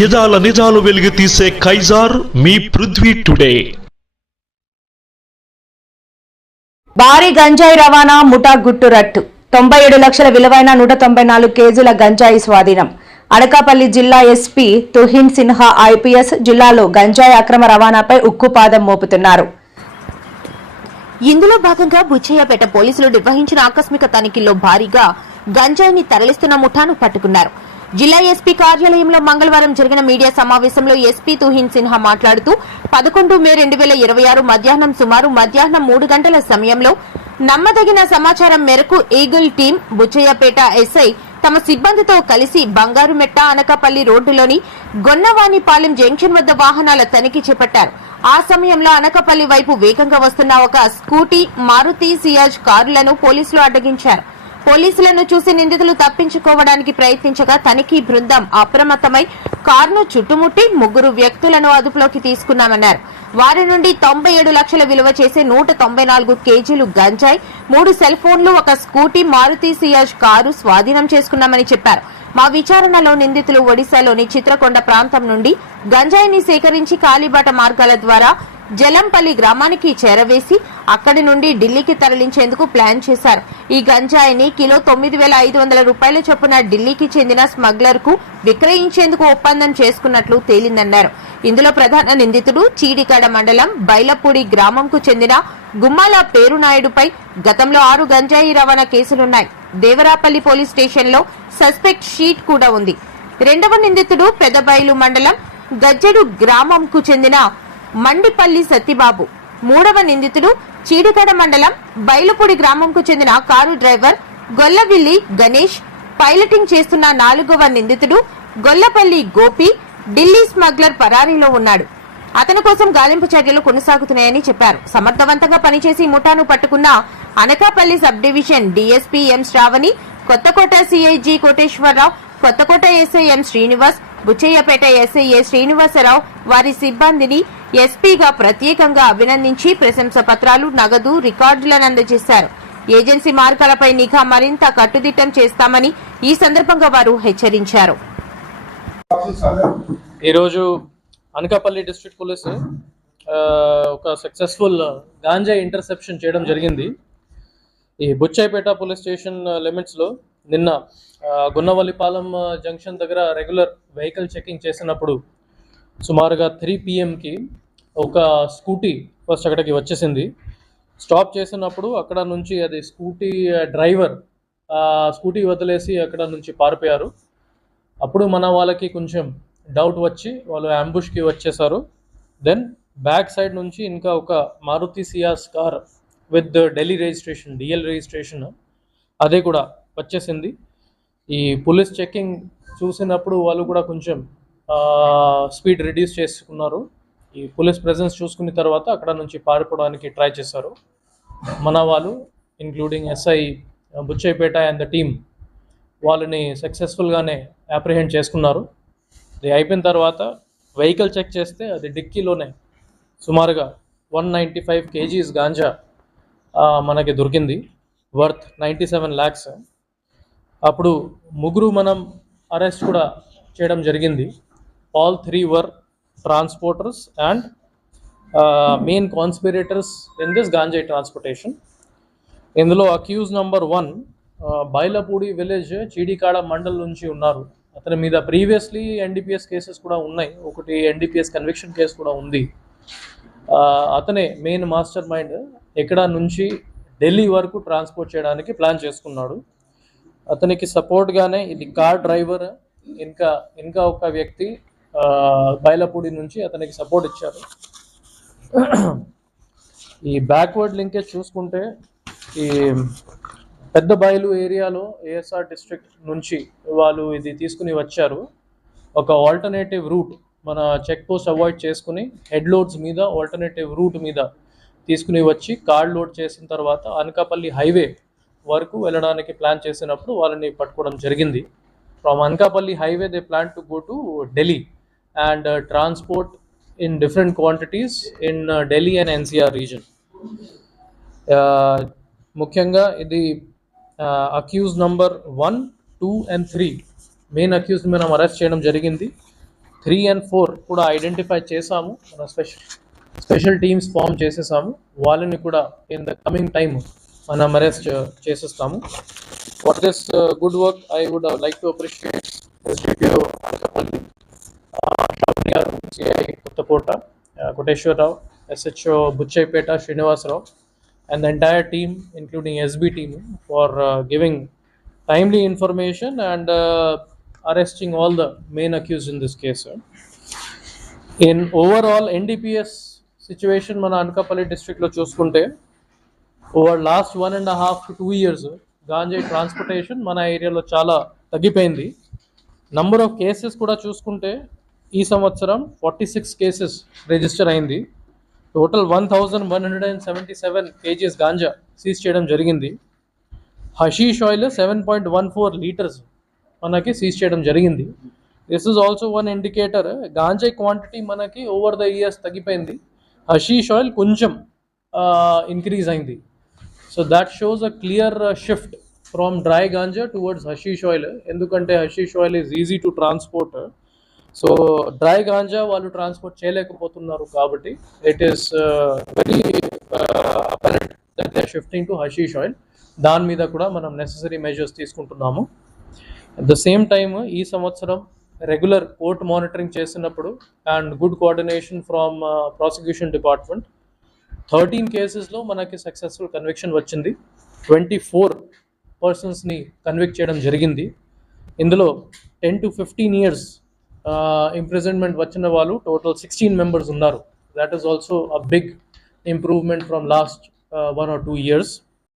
యదాల నిజాలు వెలుగు తీసే కైజార్ మీ పృథ్వీ టుడే. భారీ గంజాయి రవాణా ముఠా గుట్టు రట్టు. 97 లక్షల విలువైన 194 కేజీల గంజాయి స్వాధీనం. అనకాపల్లి జిల్లా ఎస్పీ తుహిన్ సిన్హా ఐపీఎస్ జిల్లాలో గంజాయి అక్రమ రవాణాపై ఉక్కుపాదం మోపుతున్నారు. ఇందులో భాగంగా బుచ్చయ్యపేట పోలీసులు నిర్వహించిన ఆకస్మిక తనిఖీల్లో భారీగా గంజాయిని తరలిస్తున్న ముఠాను పట్టుకున్నారు. జిల్లా ఎస్పీ కార్యాలయంలో మంగళవారం జరిగిన మీడియా సమావేశంలో ఎస్పీ తుహిన్ సిన్హా మాట్లాడుతూ 11 మే 2026 మధ్యాహ్నం సుమారు 3 గంటల సమయంలో నమ్మదగిన సమాచారం మేరకు ఈగిల్ టీం బుచ్చయ్యపేట ఎస్ఐ తమ సిబ్బందితో కలిసి బంగారుమెట్ట అనకాపల్లి రోడ్డులోని గొన్నవానిపాలెం జంక్షన్ వద్ద వాహనాల తనిఖీ చేపట్టారు. ఆ సమయంలో అనకాపల్లి వైపు వేగంగా వస్తున్న ఒక స్కూటీ, మారుతి సియాజ్ కారులను పోలీసులు అడ్డగించారు. పోలీసులను చూసి నిందితులు తప్పించుకోవడానికి ప్రయత్నించగా తనిఖీ బృందం అప్రమత్తమై కారును చుట్టుముట్టి 3 వ్యక్తులను అదుపులోకి తీసుకున్నామన్నారు. వారి నుండి 97 లక్షల విలువ చేసే 194 కేజీలు గంజాయి, 3 సెల్ ఫోన్లు, ఒక స్కూటీ, మారుతి సియాజ్ కారు స్వాధీనం చేసుకున్నామని చెప్పారు. మా విచారణలో నిందితులు ఒడిశాలోని చిత్రకొండ ప్రాంతం నుండి గంజాయిని సేకరించి కాలిబాట మార్గాల ద్వారా జలంపల్లి గ్రామానికి చేరవేసి అక్కడి నుండి ఢిల్లీకి తరలించేందుకు ప్లాన్ చేశారు. ఈ గంజాయిని కిలో 9,500 రూపాయల చొప్పున ఢిల్లీకి చెందిన స్మగ్లర్ కు విక్రయించేందుకు ఒప్పందం చేసుకున్నట్లు తేలిందన్నారు. ఇందులో ప్రధాన నిందితుడు చీడికాడ మండలం బైలపూడి గ్రామంకు చెందిన గుమ్మాల పేరునాయుడుపై గతంలో 6 గంజాయి రవాణా కేసులున్నాయి. దేవరాపల్లి పోలీస్ స్టేషన్లో సస్పెక్ట్ షీట్ కూడా ఉంది. రెండవ నిందితుడు పెదబైలు మండలం గజ్జెడు గ్రామంకు చెందిన మండిపల్లి సత్తిబాబు. మూడవ నిందితుడు చీడికాడ మండలం బైలపూడి గ్రామంకు చెందిన car driver Gollavilli Ganesh. Piloting చేస్తున్న 4వ నిందితుడు గొల్లపల్లి గోపి ఢిల్లీ స్మగ్లర్ పరారీలో ఉన్నాడు. అతని కోసం గాలింపు చర్యలు కొనసాగుతున్నాయని చెప్పారు. సమర్థవంతంగా పనిచేసి ముఠాను పట్టుకున్న Anakapalli sub division DSP M Sravani, Kothakota సిఐజీ Koteswararao, Kothakota SI M Srinivas, Buchayyapeta SI A Srinivasarao వారి సిబ్బందిని ఎస్పీగా ప్రత్యేకంగా అభినందించి ప్రశంస పత్రాలు, నగదు, రికార్డులను అందజేశారు. ఏజెన్సీ మార్గాలపై నిఘా మరింత కట్టుదిట్టం చేస్తామని ఈ సందర్భంగా వారు హెచ్చరించారు. ఈరోజు అనకాపల్లి డిస్ట్రిక్ట్ పోలీసు ఒక సక్సెస్ఫుల్ గాంజా ఇంటర్సెప్షన్ చేయడం జరిగింది. ఈ బుచ్చయ్యపేట పోలీస్ స్టేషన్ లిమిట్స్లో నిన్న గున్నవల్లిపాలెం జంక్షన్ దగ్గర రెగ్యులర్ వెహికల్ చెకింగ్ చేసినప్పుడు సుమారుగా 3 PM ఒక స్కూటీ ఫస్ట్ అక్కడికి వచ్చేసింది. స్టాప్ చేసినప్పుడు అక్కడ నుంచి అది స్కూటీ డ్రైవర్ స్కూటీ వదిలేసి అక్కడ నుంచి పారిపోయారు. అప్పుడు మన వాళ్ళకి కొంచెం డౌట్ వచ్చి వాళ్ళు అంబుష్కి వచ్చేసారు. దెన్ బ్యాక్ సైడ్ నుంచి ఇంకా ఒక Maruti Ciaz car with Delhi registration, DL registration అదే కూడా వచ్చేసింది. ఈ పోలీస్ చెకింగ్ చూసినప్పుడు వాళ్ళు కూడా కొంచెం స్పీడ్ రిడ్యూస్ చేసుకున్నారు. ఈ పోలీస్ ప్రెజెన్స్ చూసుకున్న తర్వాత అక్కడ నుంచి పారిపోవడానికి ట్రై చేశారు. మన వాళ్ళు including SI Buchayyapeta and the team వాళ్ళని సక్సెస్ఫుల్గానే అప్రిహెండ్ చేసుకున్నారు. అది అయిపోయిన తర్వాత వెహికల్ చెక్ చేస్తే అది డిక్కీలోనే సుమారుగా 195 kgs గాంజా మనకి దొరికింది, వర్త్ 97 lakhs. అప్పుడు 3 మనం అరెస్ట్ కూడా చేయడం జరిగింది. All 3 were transporters and main conspirators in this ganjai transportation. ఇందులో accused number 1 Bailapudi village Cheedikada mandal నుంచి ఉన్నారు. అతని మీద ప్రీవియస్లీ ఎన్డీపీఎస్ కేసెస్ కూడా ఉన్నాయి. ఒకటి ఎన్డీపీఎస్ కన్విక్షన్ కేసు కూడా ఉంది. అతనే మెయిన్ మాస్టర్ మైండ్. ఇక్కడ నుంచి ఢిల్లీ వరకు ట్రాన్స్పోర్ట్ చేయడానికి ప్లాన్ చేసుకున్నాడు. అతనికి సపోర్ట్గానే ఇది కార్ డ్రైవర్ ఇంకా ఒక వ్యక్తి బైలపూడి నుంచి అతనికి సపోర్ట్ ఇచ్చారు. ఈ బ్యాక్వర్డ్ లింకేజ్ చూసుకుంటే ఈ పెద్ద బయలు ఏరియాలో ఏఎస్ఆర్ డిస్ట్రిక్ట్ నుంచి వాళ్ళు ఇది తీసుకుని వచ్చారు. ఒక ఆల్టర్నేటివ్ రూట్ మన చెక్ పోస్ట్ అవాయిడ్ చేసుకుని హెడ్ లోడ్స్ మీద ఆల్టర్నేటివ్ రూట్ మీద తీసుకుని వచ్చి కార్డ్ లోడ్ చేసిన తర్వాత అనకాపల్లి హైవే వరకు వెళ్ళడానికి ప్లాన్ చేసినప్పుడు వాళ్ళని పట్టుకోవడం జరిగింది. From Anakapalli highway they plan to go to Delhi and transport in different quantities in Delhi and NCR region. ముఖ్యంగా ఇది accused number 1, 2 and 3 main accused మనం అరెస్ట్ చేయడం జరిగింది. 3 and 4 కూడా ఐడెంటిఫై చేసాము. మన స్పెషల్ టీమ్స్ ఫామ్ చేసేసాము. వాళ్ళని కూడా ఇన్ ద కమింగ్ టైమ్ మనం అరెస్ట్ చేసేస్తాము. For this good work I would like to appreciate SDPO Anakapalli, CI Kothakota Koteswararao, SHO Buchayyapeta Srinivasarao, and the entire team including SB team for giving timely information and arresting all the main accused in this case. In overall NDPS situation మన అనకాపల్లి డిస్ట్రిక్ట్లో చూసుకుంటే over last 1.5 to 2 years గాంజాయి transportation మన ఏరియాలో చాలా తగ్గిపోయింది. Number of cases కూడా చూసుకుంటే ఈ సంవత్సరం 46 కేసెస్ రిజిస్టర్ అయింది. టోటల్ 1177 kgs గాంజా సీజ్ చేయడం జరిగింది. హషీష్ ఆయిల్ 7.14 లీటర్స్ మనకి సీజ్ చేయడం జరిగింది. This is also one indicator గాంజాయి క్వాంటిటీ మనకి ఓవర్ ద ఇయర్స్ తగ్గిపోయింది, హషీష్ ఆయిల్ కొంచెం ఇంక్రీజ్ అయింది. So that shows a clear shift from dry ganja towards hashish oil. ఎందుకంటే hashish oil is easy to transport. So dry ganja వాళ్ళు transport చేయలేకపోతున్నారు కాబట్టి it is very apparent that they are shifting to hashish oil. దాని మీద కూడా మనం necessary measures తీసుకుంటున్నాము. At the same time ఈ సంవత్సరం రెగ్యులర్ కోర్ట్ మానిటరింగ్ చేసినప్పుడు and good coordination from prosecution department 13 కేసెస్లో మనకి సక్సెస్ఫుల్ కన్విక్షన్ వచ్చింది. 24 పర్సన్స్ని కన్విక్ట్ చేయడం జరిగింది. ఇందులో 10 to 15 years ఇంప్రిజన్మెంట్ వచ్చిన వాళ్ళు టోటల్ 16 members ఉన్నారు. That is also a big improvement from last 1 or 2 years.